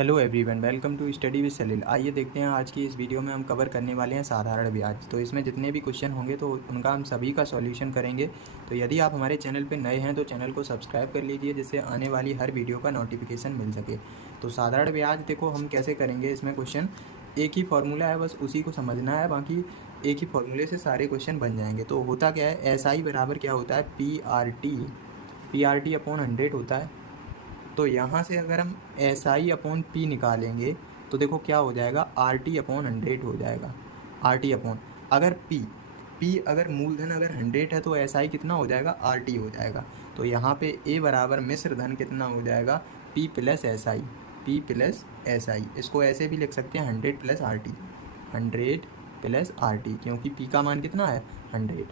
Hello everyone, welcome to study with Salil. आइए देखते हैं आज की इस वीडियो में हम कवर करने वाले हैं साधारण ब्याज। तो इसमें जितने भी क्वेश्चन होंगे तो उनका हम सभी का सॉल्यूशन करेंगे। तो यदि आप हमारे चैनल पर नए हैं तो चैनल को सब्सक्राइब कर लीजिए, जिससे आने वाली हर वीडियो का नोटिफिकेशन मिल सके। तो साधारण ब्याज देखो हम कैसे करेंगे। इसमें क्वेश्चन एक ही फॉर्मूला है, बस उसी को समझना है, बाकी एक ही फॉर्मूले से सारे क्वेश्चन बन जाएंगे। तो होता क्या है, एस आई बराबर क्या होता है, पी आर टी अपॉन 100 होता है। तो यहाँ से अगर हम एस आई अपॉन पी निकालेंगे तो देखो क्या हो जाएगा, आर टी अपॉन 100 हो जाएगा। आर टी अपॉन अगर पी अगर मूलधन अगर 100 है तो एस आई कितना हो जाएगा, आर टी हो जाएगा। तो यहाँ पे ए बराबर मिश्र धन कितना हो जाएगा, P plus S I, P plus S I. इसको ऐसे भी लिख सकते हैं 100 plus R T, 100 plus R T, क्योंकि पी का मान कितना है 100।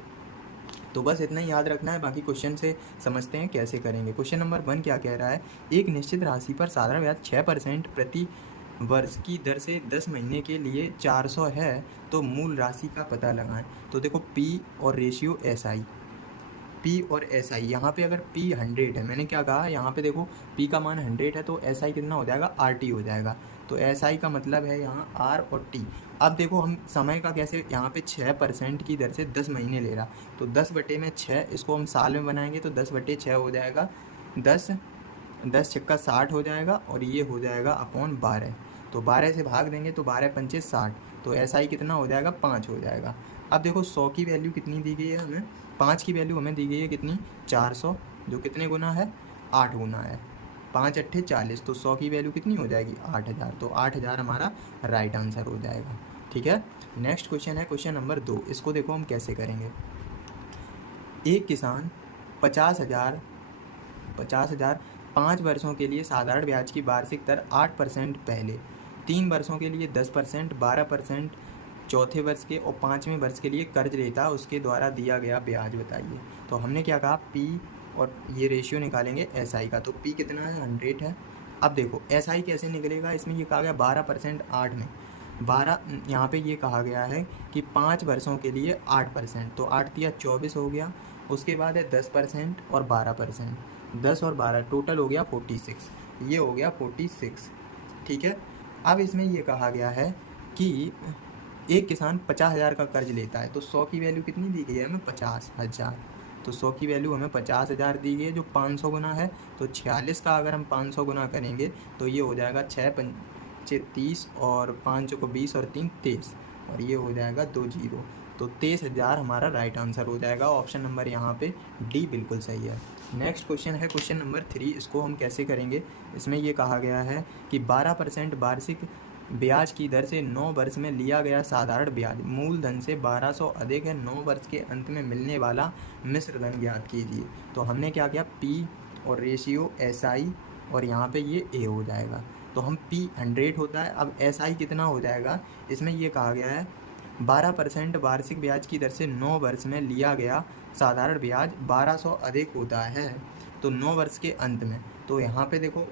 तो बस इतना ही याद रखना है, बाकी क्वेश्चन से समझते हैं कैसे करेंगे। क्वेश्चन नंबर 1 क्या कह रहा है, एक निश्चित राशि पर साधारण ब्याज 6% प्रति वर्ष की दर से 10 महीने के लिए 400 है, तो मूल राशि का पता लगाएं। तो देखो पी और रेशियो एस आई, पी और एस आई, यहाँ पे अगर पी 100 है, मैंने क्या कहा यहाँ पे देखो पी का मान 100 है तो एस आई कितना हो जाएगा, आर टी हो जाएगा। तो एस आई का मतलब है यहाँ आर और टी। अब देखो हम समय का कैसे, यहाँ पे 6% की दर से 10 महीने ले रहा, तो 10/6, इसको हम साल में बनाएंगे तो 10/6 हो जाएगा, 10 छक्का 60 हो जाएगा, और ये हो जाएगा अपॉन 12। तो 12 से भाग देंगे तो 12 पंचे 60, तो एस आई कितना हो जाएगा, 5 हो जाएगा। अब देखो 100 की वैल्यू कितनी दी गई है हमें, 5 की वैल्यू हमें दी गई है कितनी, 400, जो कितने गुना है, 8 गुना है। 5 अट्ठे 40, तो 100 की वैल्यू कितनी हो जाएगी, 8000। तो 8000 हमारा राइट आंसर हो जाएगा। ठीक है, नेक्स्ट क्वेश्चन है क्वेश्चन नंबर 2। इसको देखो हम कैसे करेंगे। एक किसान 50,000 5 वर्षों के लिए साधारण ब्याज की वार्षिक दर 8% पहले, 3 वर्षों के लिए 10%, 12% चौथे वर्ष के और 5वें वर्ष के लिए कर्ज लेता, उसके द्वारा दिया गया ब्याज बताइए। तो हमने क्या कहा, पी और ये रेशियो निकालेंगे एस आई का। तो पी कितना है, 100 है। अब देखो एस आई कैसे निकलेगा, इसमें ये कहा गया 12% 8 में 12, यहाँ पे ये कहा गया है कि 5 वर्षों के लिए 8%, तो 8 दिया 24 हो गया। उसके बाद है 10% और 12%, 10 और 12 टोटल हो गया 46, ये हो गया 46। ठीक है, अब इसमें ये कहा गया है कि एक किसान 50,000 का कर्ज लेता है, तो 100 की वैल्यू कितनी दी गई है हमें, 50,000। तो 100 की वैल्यू हमें 50,000 दी गई है, जो 500 गुना है। तो 46 का अगर हम 500 गुना करेंगे तो ये हो जाएगा 6 पंचे 30 और 5 को 20 और 3 23, और ये हो जाएगा 2 जीरो। तो 23,000 हमारा राइट आंसर हो जाएगा। ऑप्शन नंबर यहाँ पे डी बिल्कुल सही है। नेक्स्ट क्वेश्चन है क्वेश्चन नंबर 3। इसको हम कैसे करेंगे, इसमें ये कहा गया है कि 12% वार्षिक ब्याज की दर से 9 वर्ष में लिया गया साधारण ब्याज मूलधन से 1200 अधिक है, 9 वर्ष के अंत में मिलने वाला मिश्र धन ज्ञात कीजिए। तो हमने क्या किया, पी और रेशियो एस आई, और यहाँ पे ये ए हो जाएगा। तो हम पी 100 होता है, अब एस आई कितना हो जाएगा, इसमें ये कहा गया है 12% वार्षिक ब्याज की दर से 9 वर्ष में लिया गया साधारण ब्याज 1200 अधिक होता है, तो 9 वर्ष के अंत में। तो यहाँ पे देखो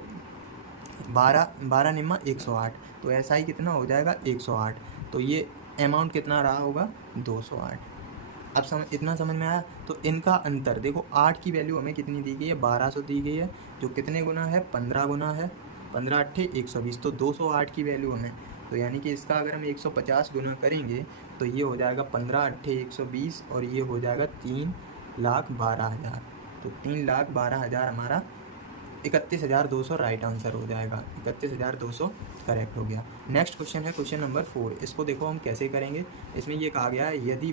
12 निम्मा 108, तो एस आई कितना हो जाएगा 108। तो ये अमाउंट कितना रहा होगा, 208। अब इतना समझ में आया। तो इनका अंतर देखो, 8 की वैल्यू हमें कितनी दी गई है, 1200 दी गई है, जो कितने गुना है, 15 गुना है, 15 अट्ठे 120, तो 208 की वैल्यू हमें। तो यानी कि इसका अगर हम 150 गुना करेंगे तो ये हो जाएगा 15 अट्ठे 120, और ये हो जाएगा 3,12,000। तो 3,12,000 हमारा 31,200 राइट आंसर हो जाएगा। 31,200 करेक्ट हो गया। नेक्स्ट क्वेश्चन है क्वेश्चन नंबर 4। इसको देखो हम कैसे करेंगे। इसमें ये कहा गया है यदि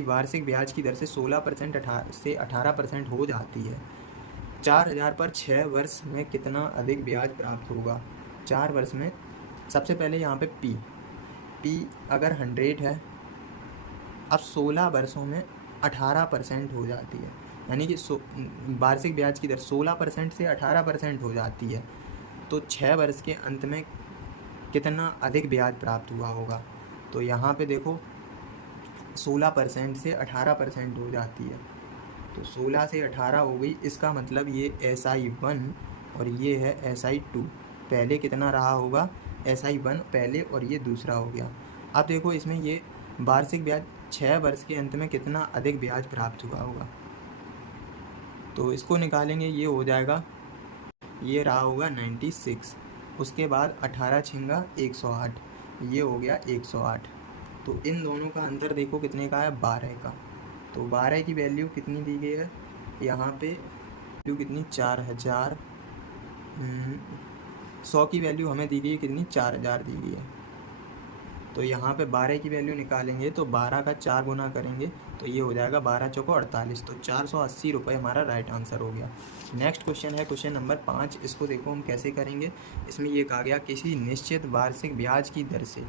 वार्षिक ब्याज की दर से 16% से 18% हो जाती है, 4,000 पर 6 वर्ष में कितना अधिक ब्याज प्राप्त होगा। 4 वर्ष में, सबसे पहले यहाँ पे पी अगर 100 है, अब 16 वर्षों में 18% हो जाती है, यानी कि वार्षिक ब्याज की दर 16% से 18% हो जाती है, तो 6 वर्ष के अंत में कितना अधिक ब्याज प्राप्त हुआ होगा। तो यहाँ पे देखो 16% से 18% हो जाती है, तो 16 से 18 हो गई, इसका मतलब ये SI1 और ये है SI2। पहले कितना रहा होगा, SI1 पहले और ये दूसरा हो गया। अब देखो इसमें ये वार्षिक ब्याज 6 वर्ष के अंत में कितना अधिक ब्याज प्राप्त हुआ होगा, तो इसको निकालेंगे, ये हो जाएगा, ये रहा होगा 96। उसके बाद 18 छिंगा 108, ये हो गया 108। तो इन दोनों का अंतर देखो कितने का है, 12 का। तो 12 की वैल्यू कितनी दी गई है यहाँ पे, वैल्यू कितनी 4000, 100 की वैल्यू हमें दी गई है कितनी, 4000 दी गई है। तो यहाँ पे 12 की वैल्यू निकालेंगे तो 12 का 4 गुना करेंगे तो ये हो जाएगा 12 चौको 48। तो 480 रुपये हमारा राइट आंसर हो गया। नेक्स्ट क्वेश्चन है क्वेश्चन नंबर 5। इसको देखो हम कैसे करेंगे। इसमें ये कहा गया किसी निश्चित वार्षिक ब्याज की दर से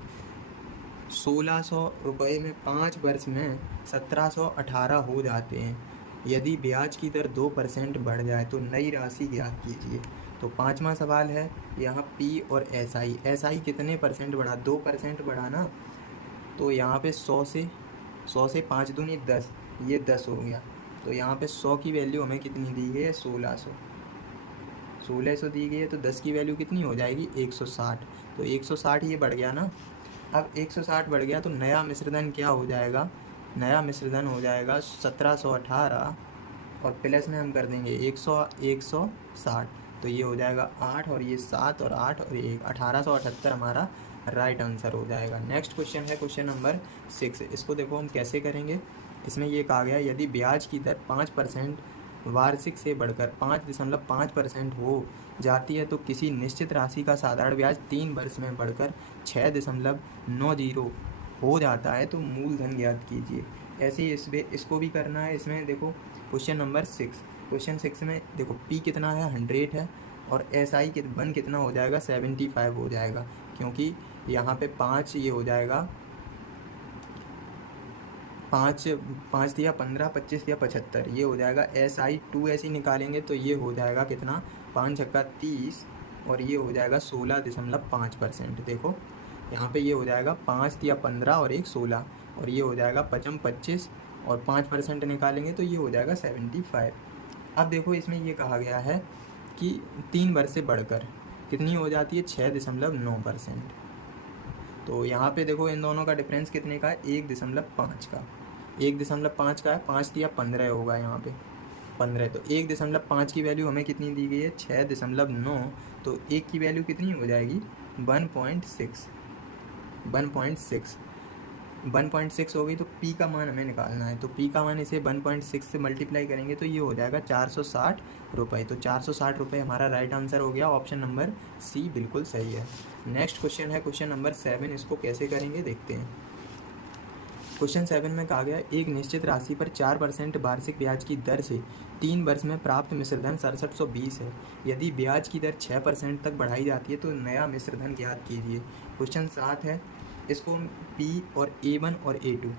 1600 रुपये में 5 वर्ष में 1718 हो जाते हैं। यदि ब्याज की दर 2% बढ़ जाए तो नई राशि ज्ञात कीजिए। तो 5वां सवाल है यहाँ पी और एस आई कितने परसेंट बढ़ा, 2% बढ़ा ना। तो यहाँ पे 100 से 5 दूनी 10, ये 10 हो गया। तो यहाँ पे 100 की वैल्यू हमें कितनी दी गई है, 1600 दी गई है। तो 10 की वैल्यू कितनी हो जाएगी, 160। तो 160 ये बढ़ गया ना। अब 160 बढ़ गया तो नया मिश्रधन क्या हो जाएगा, नया मिश्रधन हो जाएगा 1718 और प्लस में हम कर देंगे 160। तो ये हो जाएगा 8 और ये 7 और 8 और 1, 1878 हमारा राइट आंसर हो जाएगा। नेक्स्ट क्वेश्चन है क्वेश्चन नंबर 6। इसको देखो हम कैसे करेंगे। इसमें ये कहा गया यदि ब्याज की दर 5% वार्षिक से बढ़कर 5.5% हो जाती है तो किसी निश्चित राशि का साधारण ब्याज 3 वर्ष में बढ़कर 6.90 हो जाता है तो मूलधन ज्ञात कीजिए। ऐसे ही इसको भी करना है। इसमें देखो क्वेश्चन नंबर 6, क्वेश्चन 6 में देखो पी कितना है, 100 है, और एस आई कितना हो जाएगा, 75 हो जाएगा, क्योंकि यहाँ पे 5 ये हो जाएगा, 5 दिया 15, 25 दिया 75, ये हो जाएगा। एस आई 2 ऐसे निकालेंगे तो ये हो जाएगा कितना, 5 छक्का 30 और ये हो जाएगा 16.5%। देखो यहाँ पे ये हो जाएगा 5 दिया 15 और 1 16 और ये हो जाएगा 25 और 5% निकालेंगे तो ये हो जाएगा 75। अब देखो इसमें ये कहा गया है कि 3 वर्ष से बढ़कर कितनी हो जाती है, 6.9%। तो यहाँ पे देखो इन दोनों का डिफरेंस कितने का है, 1.5 का, 1.5 का है। 5 दिया 15 होगा यहाँ पे 15, तो 1.5 की वैल्यू हमें कितनी दी गई है, 6.9। तो 1 की वैल्यू कितनी हो जाएगी, 1.6 हो गई। तो P का मान हमें निकालना है। तो P का मान इसे 1.6 से मल्टीप्लाई करेंगे तो ये हो जाएगा 460 रुपये। तो 460 रुपये हमारा राइट आंसर हो गया। ऑप्शन नंबर सी बिल्कुल सही है। नेक्स्ट क्वेश्चन है क्वेश्चन नंबर 7। इसको कैसे करेंगे देखते हैं। क्वेश्चन 7 में कहा गया एक निश्चित राशि पर 4% वार्षिक ब्याज की दर से 3 वर्ष में प्राप्त मिश्रधन 6720 है। यदि ब्याज की दर 6% तक बढ़ाई जाती है तो नया मिश्रधन ज्ञात कीजिए। क्वेश्चन 7 है, इसको हम P और A1 और A2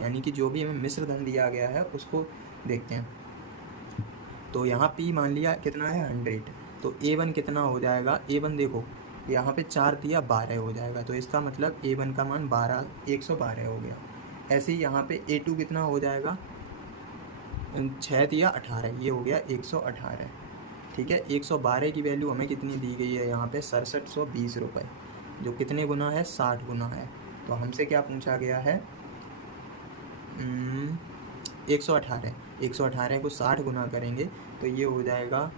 यानी कि जो भी हमें मिश्रधन दिया गया है उसको देखते हैं। तो यहाँ P मान लिया कितना है, 100। तो A1 कितना हो जाएगा, A1 देखो यहाँ पे 4 दिया 12 हो जाएगा, तो इसका मतलब A1 का मान 112 हो गया। ऐसे ही यहाँ पे A2 कितना हो जाएगा, 6 दिया 18, ये हो गया 118। ठीक है, 112 की वैल्यू हमें कितनी दी गई है यहाँ पे, 6720 रुपये, जो कितने गुना है, 60 गुना है। तो हमसे क्या पूछा गया है, 118 को 60 गुना करेंगे तो ये हो जाएगा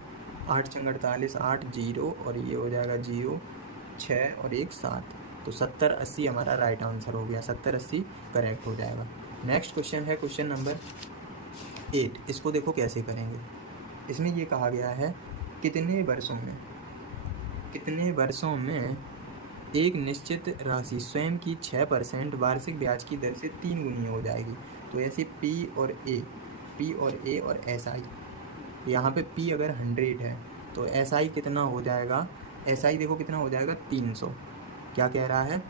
8 छंग 48, 8 0 और ये हो जाएगा 0 6 और 1 7। तो 70-80 हमारा राइट आंसर हो गया, 70-80 करेक्ट हो जाएगा। नेक्स्ट क्वेश्चन है क्वेश्चन नंबर 8। इसको देखो कैसे करेंगे। इसमें ये कहा गया है कितने वर्षों में एक निश्चित राशि स्वयं की 6% वार्षिक ब्याज की दर से 3 गुनी हो जाएगी। तो ऐसे P और A और SI, यहाँ पे P अगर 100 है तो SI कितना हो जाएगा, SI देखो कितना हो जाएगा, 300। क्या कह रहा है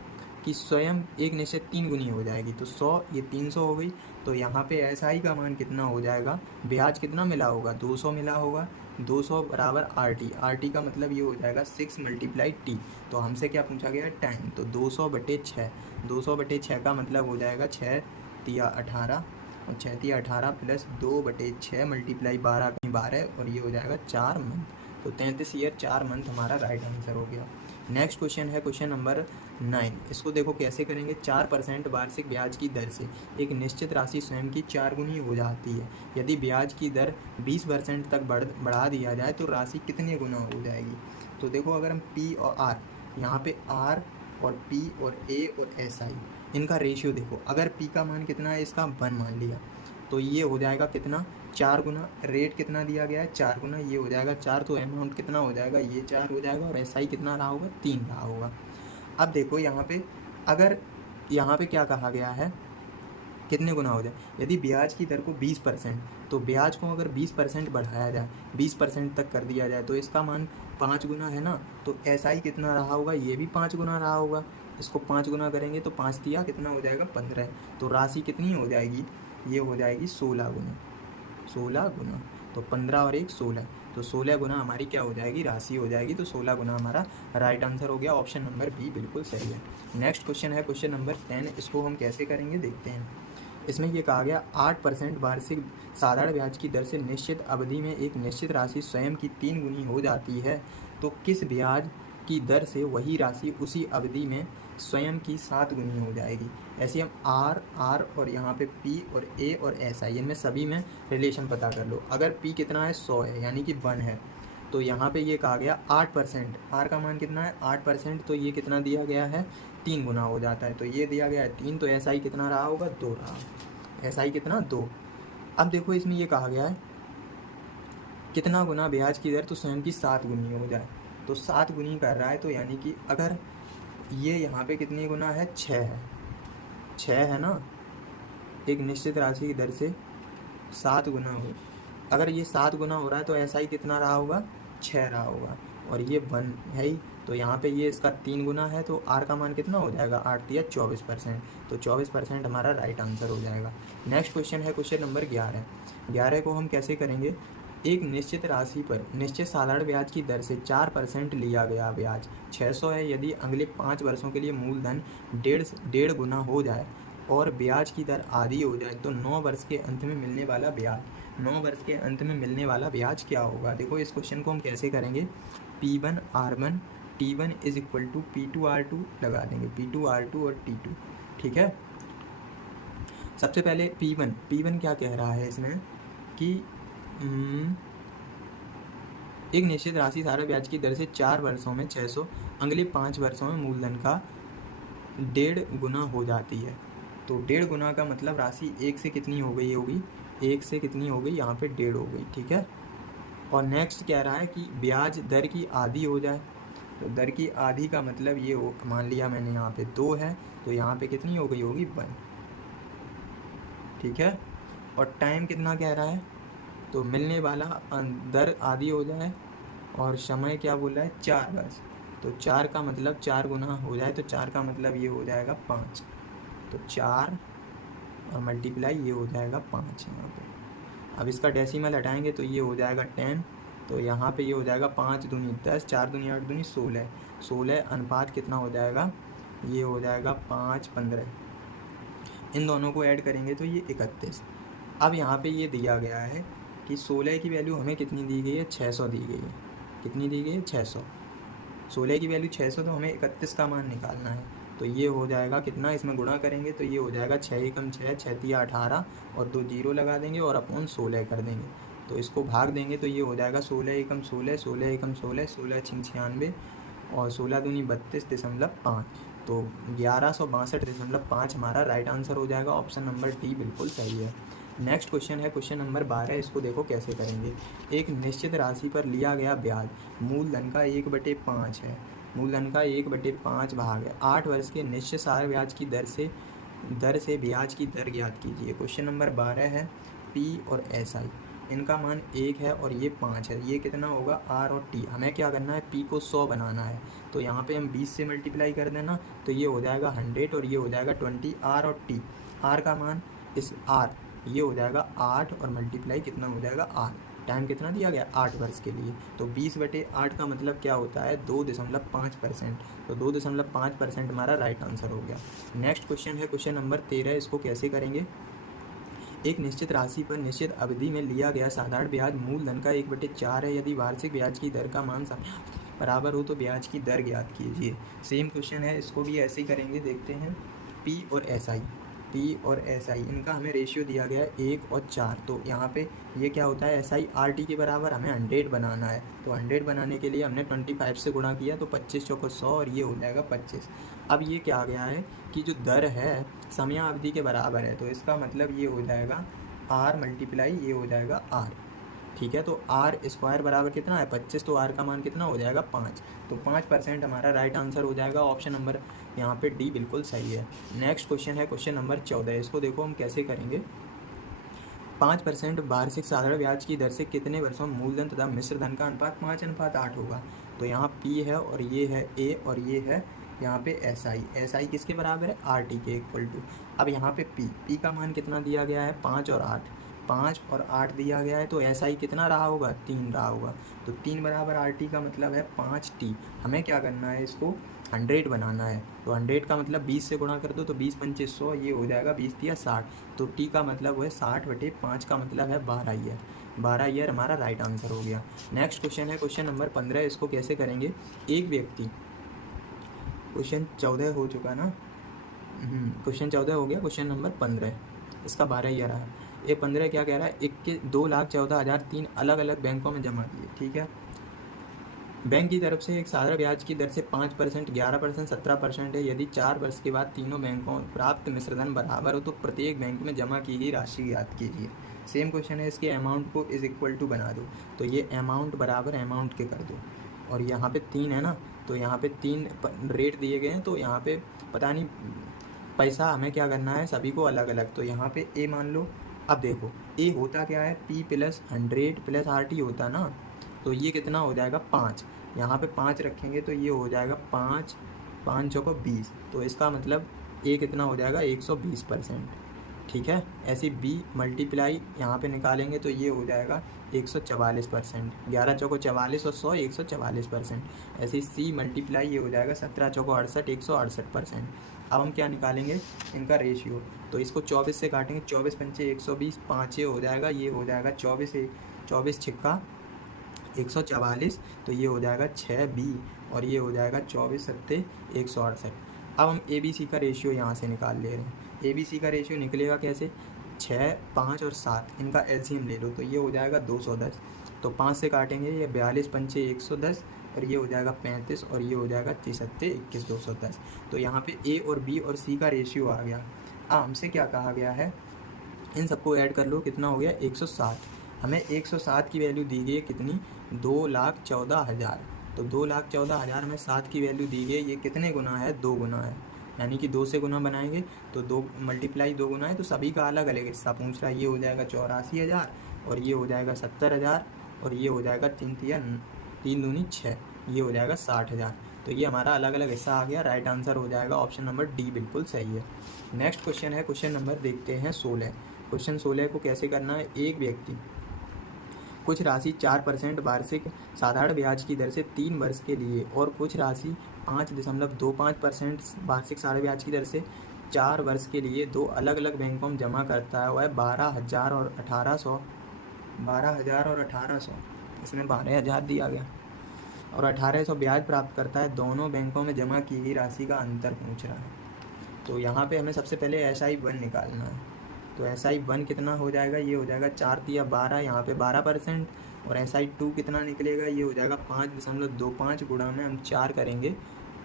कि स्वयं एक निश्चित 3 गुनी हो जाएगी, तो 100 ये 300 हो गई। तो यहाँ पे SI का मान कितना हो जाएगा, ब्याज कितना मिला होगा, 200 मिला होगा, 200 बराबर RT का मतलब ये हो जाएगा 6 × T। तो हमसे क्या पूछा गया, टाइम। तो 200/6 का मतलब हो जाएगा 6 तिया 18 और 6 तिया 18 प्लस 2/6 मल्टीप्लाई 12 और ये हो जाएगा 4 मंथ। तो 33 ईयर 4 मंथ हमारा राइट आंसर हो गया। नेक्स्ट क्वेश्चन है क्वेश्चन नंबर 9। इसको देखो कैसे करेंगे। 4% वार्षिक ब्याज की दर से एक निश्चित राशि स्वयं की 4 गुनी हो जाती है। यदि ब्याज की दर 20% तक बढ़ा दिया जाए तो राशि कितने गुना हो जाएगी। तो देखो अगर हम पी और आर, यहाँ पे आर और पी और ए और एस आई, इनका रेशियो देखो, अगर पी का मान कितना है, इसका 1 मान लिया, तो ये हो जाएगा कितना, 4 गुना, रेट कितना दिया गया है 4 गुना, ये हो जाएगा 4, तो अमाउंट कितना हो जाएगा, ये 4 हो जाएगा, और एस आई कितना रहा होगा, 3 रहा होगा। अब देखो यहाँ पे, अगर यहाँ पे क्या कहा गया है, कितने गुना हो जाए, यदि ब्याज की दर को 20%, तो ब्याज को अगर 20% बढ़ाया जाए, 20% तक कर दिया जाए, तो इसका मान 5 गुना है ना, तो एस आई कितना रहा होगा, ये भी 5 गुना रहा होगा। इसको 5 गुना करेंगे तो 5 दिया कितना हो जाएगा, 15, तो राशि कितनी हो जाएगी, ये हो जाएगी 16 गुना, 16 गुना, तो 15 और 1 16, तो 16 गुना हमारी क्या हो जाएगी, राशि हो जाएगी। तो 16 गुना हमारा राइट आंसर हो गया, ऑप्शन नंबर बी बिल्कुल सही है। नेक्स्ट क्वेश्चन है क्वेश्चन नंबर 10, इसको हम कैसे करेंगे देखते हैं। इसमें ये कहा गया 8% वार्षिक साधारण ब्याज की दर से निश्चित अवधि में एक निश्चित राशि स्वयं की 3 गुनी हो जाती है, तो किस ब्याज की दर से वही राशि उसी अवधि में स्वयं की 7 गुनी हो जाएगी। ऐसे हम आर और यहाँ पे पी और ए और एस आई, इनमें सभी में रिलेशन पता कर लो। अगर पी कितना है, 100 है, यानी कि 1 है, तो यहाँ पे ये कहा गया 8%, आर का मान कितना है 8%, तो ये कितना दिया गया है, 3 गुना हो जाता है, तो ये दिया गया है 3, तो एस आई कितना रहा होगा, 2 रहा, एस आई कितना 2। अब देखो इसमें ये कहा गया है कितना गुना ब्याज की दर, तो स्वयं की 7 गुनी हो जाए, तो 7 गुनी कर रहा है, तो यानी कि अगर ये यहाँ पे कितनी गुना है, 6 है, 6 है ना, एक निश्चित राशि की दर से 7 गुना हो, अगर ये 7 गुना हो रहा है, तो एस आई कितना रहा होगा, 6 रहा होगा, और ये 1 है ही, तो यहाँ पे ये इसका 3 गुना है, तो आर का मान कितना हो जाएगा, 8 दिया 24%, तो 24% हमारा राइट आंसर हो जाएगा। नेक्स्ट क्वेश्चन है क्वेश्चन नंबर 11। 11 को हम कैसे करेंगे, एक निश्चित राशि पर निश्चित साधारण ब्याज की दर से 4% लिया गया ब्याज 600 है, यदि अगले 5 वर्षों के लिए मूलधन 1.5 गुना हो जाए और ब्याज की दर आधी हो जाए, तो 9 वर्ष के अंत में मिलने वाला ब्याज, 9 वर्ष के अंत में मिलने वाला ब्याज क्या होगा। देखो इस क्वेश्चन को हम कैसे करेंगे, P1 R1 T1 is equal to P2 R2 लगा देंगे, P2 R2 और T2, ठीक है। सबसे पहले P1 क्या कह रहा है इसमें कि एक निश्चित राशि साधारण ब्याज की दर से 4 वर्षों में 600, अगले 5 वर्षों में मूलधन का 1.5 गुना हो जाती है, तो 1.5 गुना का मतलब राशि 1 से कितनी हो गई होगी, 1 से कितनी हो गई, यहाँ पे 1.5 हो गई, ठीक है। और नेक्स्ट कह रहा है कि ब्याज दर की आधी हो जाए, तो दर की आधी का मतलब ये हो, मान लिया मैंने यहाँ पे 2 है, तो यहाँ पे कितनी हो गई होगी 1, ठीक है। और टाइम कितना कह रहा है, तो मिलने वाला दर आधी हो जाए, और समय क्या बोल रहा है 4 वर्ष, तो 4 का मतलब 4 गुना हो जाए, तो 4 का मतलब ये हो जाएगा 5, तो 4 और मल्टीप्लाई ये हो जाएगा 5 यहाँ पे। अब इसका डेसिमल हटाएंगे तो ये हो जाएगा 10, तो यहाँ पे ये हो जाएगा 5 दूनी 10, 4 दूनी 8 दूनी 16, 16 अनुपात कितना हो जाएगा, ये हो जाएगा 5 15, इन दोनों को ऐड करेंगे तो ये 31। अब यहाँ पे ये दिया गया है कि 16 की वैल्यू हमें कितनी दी गई है, 600 दी गई है, कितनी दी गई है 600, 16 की वैल्यू 600, तो हमें 31 का मान निकालना है, तो ये हो जाएगा कितना, इसमें गुणा करेंगे तो ये हो जाएगा 6 एकम 6, 6 तिया 18 और 2 जीरो लगा देंगे और अपॉन 16 कर देंगे, तो इसको भाग देंगे तो ये हो जाएगा 16 एकम 16, 16 एकम 16, 16 छिंग 96 और 16 दूनी 32.5, तो 1162.5 हमारा राइट आंसर हो जाएगा, ऑप्शन नंबर डी बिल्कुल सही है। नेक्स्ट क्वेश्चन है क्वेश्चन नंबर 12, इसको देखो कैसे करेंगे। एक निश्चित राशि पर लिया गया ब्याज मूलधन का 1/5 है, मूलधन का 1/5 भाग है 8 वर्ष के निश्चित साधारण ब्याज की दर से ब्याज की दर ज्ञात कीजिए। क्वेश्चन नंबर 12 है, पी और एस आई, इनका मान 1 है और ये 5 है, ये कितना होगा आर और टी। हमें क्या करना है, पी को 100 बनाना है, तो यहाँ पे हम 20 से मल्टीप्लाई कर देना, तो ये हो जाएगा 100 और ये हो जाएगा 20, आर और टी, आर का मान इस आर ये हो जाएगा 8 और मल्टीप्लाई कितना हो जाएगा आर, टाइम कितना दिया गया 8 वर्ष के लिए, तो 20/8 का मतलब क्या होता है 2.5%, तो 2.5% हमारा राइट आंसर हो गया। नेक्स्ट क्वेश्चन है क्वेश्चन नंबर 13, इसको कैसे करेंगे। एक निश्चित राशि पर निश्चित अवधि में लिया गया साधारण ब्याज मूलधन का 1/4 है, यदि वार्षिक ब्याज की दर का मान बराबर हो तो ब्याज की दर ज्ञात कीजिए। सेम क्वेश्चन है, इसको भी ऐसे ही करेंगे, देखते हैं। पी और एस आई, पी और एस आई, इनका हमें रेशियो दिया गया है 1 और 4। तो यहाँ पे ये क्या होता है, एस आई आर टी के बराबर हमें 100 बनाना है। तो 100 बनाने के लिए हमने 25 से गुणा किया, तो 25 चौको 100 और ये हो जाएगा 25। अब ये क्या आ गया है कि जो दर है समयावधि के बराबर है, तो इसका मतलब ये हो जाएगा आर मल्टीप्लाई ये हो जाएगा आर। ठीक है, तो आर स्क्वायर बराबर कितना है 25, तो आर का मान कितना हो जाएगा 5। तो 5% हमारा राइट आंसर हो जाएगा। ऑप्शन नंबर यहाँ पे डी बिल्कुल सही है। नेक्स्ट क्वेश्चन है क्वेश्चन नंबर 14। इसको देखो हम कैसे करेंगे। 5% वार्षिक साधारण ब्याज की दर से कितने वर्षों में मूलधन तथा मिश्र धन का अनुपात 5:8 होगा। तो यहाँ पी है और ये है ए और ये है यहाँ पे एस आई किसके बराबर है, आर टी के इक्वल टू। अब यहाँ पे पी का मान कितना दिया गया है 5 और 8 दिया गया है। तो एस आई कितना रहा होगा 3 रहा होगा। तो 3 बराबर आर टी का मतलब है 5t। हमें क्या करना है, इसको 100 बनाना है। तो 100 का मतलब 20 से गुणा कर दो, तो 20 पंचे 100, ये हो जाएगा 20 या 60। तो टी का मतलब है 60/5 का मतलब है 12 ईयर। 12 ईयर हमारा राइट आंसर हो गया। नेक्स्ट क्वेश्चन है क्वेश्चन नंबर 15। इसको कैसे करेंगे, एक व्यक्ति, क्वेश्चन 14 हो चुका ना, क्वेश्चन 14 हो गया, क्वेश्चन नंबर 15 इसका 12 ईयर है। ये 15 क्या कह रहा है, 2,14,000 3 अलग अलग बैंकों में जमा किए। ठीक है, बैंक की तरफ से एक साधारण ब्याज की दर से 5%, 11%, 17% है। यदि 4 वर्ष के बाद तीनों बैंकों प्राप्त मिश्रधन बराबर हो तो प्रत्येक बैंक में जमा की गई राशि ज्ञात कीजिए। सेम क्वेश्चन है, इसके अमाउंट को इज इक्वल टू बना दो। तो ये अमाउंट बराबर अमाउंट के कर दो, और यहाँ पे 3 है ना, तो यहाँ पे 3 रेट दिए गए हैं। तो यहाँ पे पता नहीं पैसा हमें क्या करना है, सभी को अलग अलग। तो यहाँ पे ए मान लो। अब देखो ए होता क्या है, P + 100 + RT होता ना। तो ये कितना हो जाएगा 5। यहाँ पे 5 रखेंगे तो ये हो जाएगा 5 5 चौको 20। तो इसका मतलब ए कितना हो जाएगा 120%। ठीक है, ऐसे बी मल्टीप्लाई यहाँ पे निकालेंगे तो ये हो जाएगा 144%। 11 चौको 44 और 100 144%। ऐसे सी मल्टीप्लाई ये हो जाएगा 17 चौको 68 168%। अब हम क्या निकालेंगे, इनका रेशियो। तो इसको 24 से काटेंगे, 24 पंचे 120, 5 हो जाएगा, ये हो जाएगा 24 छिक्का 144। तो ये हो जाएगा 6B और ये हो जाएगा 24 सत्ते 168। अब हम ABC का रेशियो यहाँ से निकाल ले रहे हैं। ABC का रेशियो निकलेगा कैसे, 6, 5 और 7 इनका एलसीएम ले लो, तो ये हो जाएगा 210। तो 5 से काटेंगे, ये 42 पंचे 110 और ये हो जाएगा 35 और ये हो जाएगा 30 सत्ते 21 210। तो यहाँ पे A और B और C का रेशियो आ गया। अब हमसे क्या कहा गया है, इन सबको ऐड कर लो, कितना हो गया 160। हमें 160 की वैल्यू दी गई है कितनी, 2,14,000। तो 2,14,000 में 7 की वैल्यू दी गई, ये कितने गुना है, 2 गुना है। यानी कि 2 से गुना बनाएंगे तो 2 मल्टीप्लाई 2 गुना है। तो सभी का अलग अलग हिस्सा पूछ रहा है। ये हो जाएगा 84,000 और ये हो जाएगा 70,000 और ये हो जाएगा 3 दूनी 6, ये हो जाएगा 60,000। तो ये हमारा अलग अलग हिस्सा आ गया। राइट आंसर हो जाएगा ऑप्शन नंबर डी बिल्कुल सही है। नेक्स्ट क्वेश्चन है क्वेश्चन नंबर देखते हैं 16। क्वेश्चन 16 को कैसे करना है, एक व्यक्ति कुछ राशि 4% वार्षिक साधारण ब्याज की दर से 3 वर्ष के लिए और कुछ राशि 5.25% वार्षिक साधारण ब्याज की दर से 4 वर्ष के लिए 2 अलग अलग बैंकों में जमा करता है। वह 12,000 और 1800 इसमें 12,000 दिया गया और 1800 ब्याज प्राप्त करता है। दोनों बैंकों में जमा की गई राशि का अंतर पूछ रहा है। तो यहाँ पे हमें सबसे पहले SI1 निकालना है। तो SI1 कितना हो जाएगा, ये हो जाएगा 4 या 12, यहाँ पे 12%। और SI2 कितना निकलेगा, ये हो जाएगा 5.25 गुणा में हम 4 करेंगे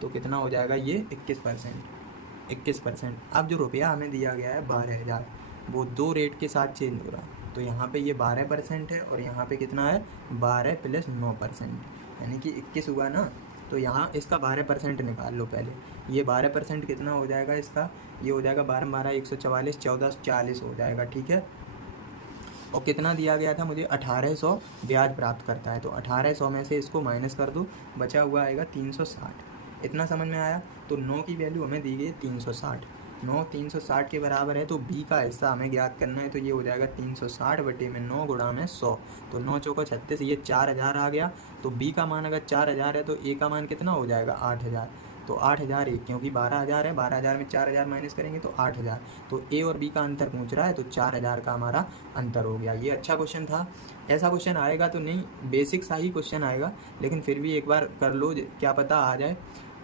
तो कितना हो जाएगा, ये 21%। अब जो रुपया हमें दिया गया है 12,000, वो 2 रेट के साथ चेंज हो रहा है। तो यहाँ पे ये 12% है और यहाँ पे कितना है 12 + 9%, यानी कि 21 हुआ ना। तो यहाँ इसका 12% निकाल लो पहले। ये 12% कितना हो जाएगा इसका, ये हो जाएगा 12 12 144, 14 40 हो जाएगा। ठीक है, और कितना दिया गया था मुझे, 1800 ब्याज प्राप्त करता है। तो 1800 में से इसको माइनस कर दो, बचा हुआ आएगा 360। इतना समझ में आया। तो 9 की वैल्यू हमें दी गई 360। 9 360 के बराबर है। तो B का हिस्सा हमें ज्ञात करना है। तो ये हो जाएगा 360/9 गुणा में 100। तो 9 चौका 36, ये 4000 आ गया। तो B का मान अगर 4000 है तो A का मान कितना हो जाएगा 8000। तो 8000 क्योंकि 12,000 है, 12,000 में 4000 माइनस करेंगे तो 8000। तो A और B का अंतर पूछ रहा है, तो 4000 का हमारा अंतर हो गया। ये अच्छा क्वेश्चन था। ऐसा क्वेश्चन आएगा तो नहीं, बेसिक सा ही क्वेश्चन आएगा, लेकिन फिर भी एक बार कर लो, क्या पता आ जाए।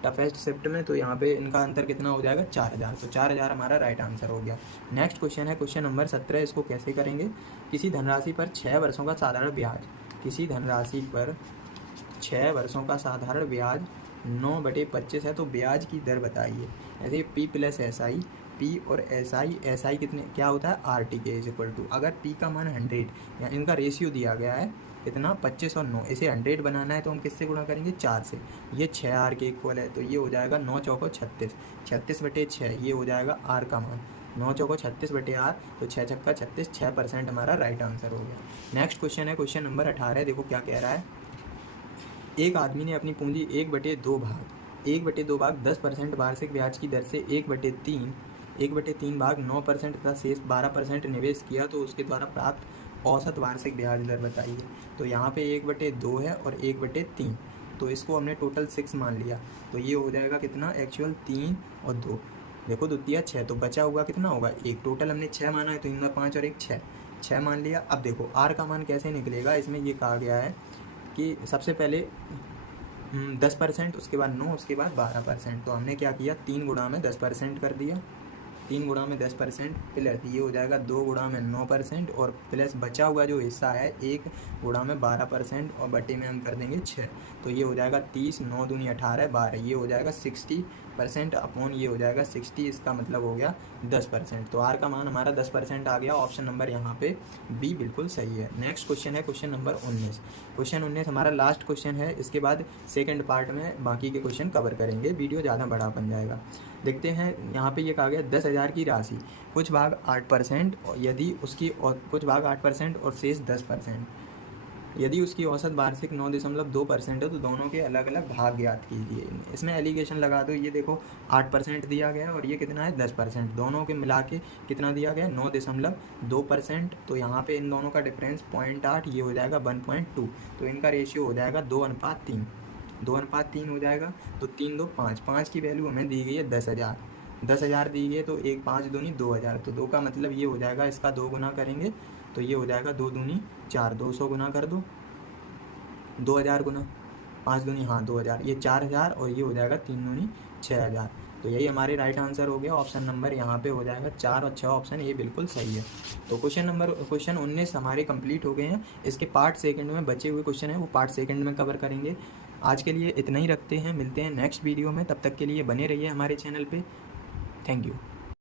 टफेस्ट शिफ्ट में, तो यहाँ पे इनका अंतर कितना हो जाएगा 4000, तो 4000 हमारा राइट आंसर हो गया। नेक्स्ट क्वेश्चन है क्वेश्चन नंबर 17। इसको कैसे करेंगे, किसी धनराशि पर 6 वर्षों का साधारण ब्याज, किसी धनराशि पर 6 वर्षों का साधारण ब्याज 9/25 है, तो ब्याज की दर बताइए। ऐसे P प्लस SI, P और SI कितने क्या होता है RT के इज इक्वल टू, अगर P का मान 100 या इनका रेशियो दिया गया है कितना 25 और 9, इसे 100 बनाना है तो हम किससे गुणा करेंगे 4 से, ये 6R के इक्वल है, तो ये हो जाएगा 9 चौको 36, 36/6 ये हो जाएगा R का मान, 9 चौको 36/R, तो 6 छक्का 36, 6% हमारा राइट आंसर हो गया। नेक्स्ट क्वेश्चन है क्वेश्चन नंबर 18। देखो क्या कह रहा है, एक आदमी ने अपनी पूंजी 1/2 भाग 10% वार्षिक ब्याज की दर से 1/3 भाग 9% तथा शेष 12% निवेश किया, तो उसके द्वारा प्राप्त औसत वार्षिक ब्याज दर बताइए। तो यहाँ पे 1/2 है और 1/3, तो इसको हमने टोटल 6 मान लिया, तो ये हो जाएगा कितना एक्चुअल 3 और 2, देखो द्वितीय 6, तो बचा हुआ कितना होगा 1, टोटल हमने 6 माना है तो इनमें 5 और 1 6 मान लिया। अब देखो R का मान कैसे निकलेगा, इसमें ये कहा गया है कि सबसे पहले 10%, उसके बाद 9, उसके बाद 12%, तो हमने क्या किया 3 गुणा में 10% कर दिया, 3 गुणा में 10% प्लस ये हो जाएगा 2 गुणा में 9% और प्लस बचा हुआ जो हिस्सा है 1 गुणा में 12% और बटे में हम कर देंगे 6, तो ये हो जाएगा 30, 9 दूनी 18, 12, ये हो जाएगा 60% अपॉन ये हो जाएगा 60, इसका मतलब हो गया 10%, तो R का मान हमारा 10% आ गया। ऑप्शन नंबर यहाँ पे B बिल्कुल सही है। नेक्स्ट क्वेश्चन है क्वेश्चन नंबर 19। क्वेश्चन 19 हमारा लास्ट क्वेश्चन है, इसके बाद सेकेंड पार्ट में बाकी के क्वेश्चन कवर करेंगे, वीडियो ज़्यादा बड़ा बन जाएगा। देखते हैं यहाँ पे ये कहा गया 10,000 की राशि कुछ भाग 8% यदि उसकी कुछ भाग 8% और शेष 10%, यदि उसकी औसत वार्षिक 9.2% है, तो दोनों के अलग अलग भाग ज्ञात कीजिए। इसमें एलिगेशन लगा दो, ये देखो 8% दिया गया और ये कितना है 10%, दोनों के मिला के कितना दिया गया 9.2%, तो यहाँ पे इन दोनों का डिफरेंस 0.8, ये हो जाएगा 1.2, तो इनका रेशियो हो जाएगा 2:3, 2:3 हो जाएगा, तो 3 2 5, 5 की वैल्यू हमें दी गई है 10,000 दी गई है, तो 1 5 दूनी 2000, तो 2 का मतलब ये हो जाएगा इसका 2 गुना करेंगे, तो ये हो जाएगा 2 दूनी 4, 200 गुना कर दो, 2000 गुना 5 दूनी हाँ 2000, ये 4000 और ये हो जाएगा 3 दूनी 6000, तो यही हमारे राइट आंसर हो गया। ऑप्शन नंबर यहाँ पे हो जाएगा 4 और 6 ऑप्शन ये बिल्कुल सही है। तो क्वेश्चन 19 हमारे कंप्लीट हो गए हैं। इसके पार्ट सेकंड में बचे हुए क्वेश्चन है वो पार्ट सेकंड में कवर करेंगे। आज के लिए इतना ही रखते हैं, मिलते हैं नेक्स्ट वीडियो में, तब तक के लिए बने रहिए हमारे चैनल पे। Thank you.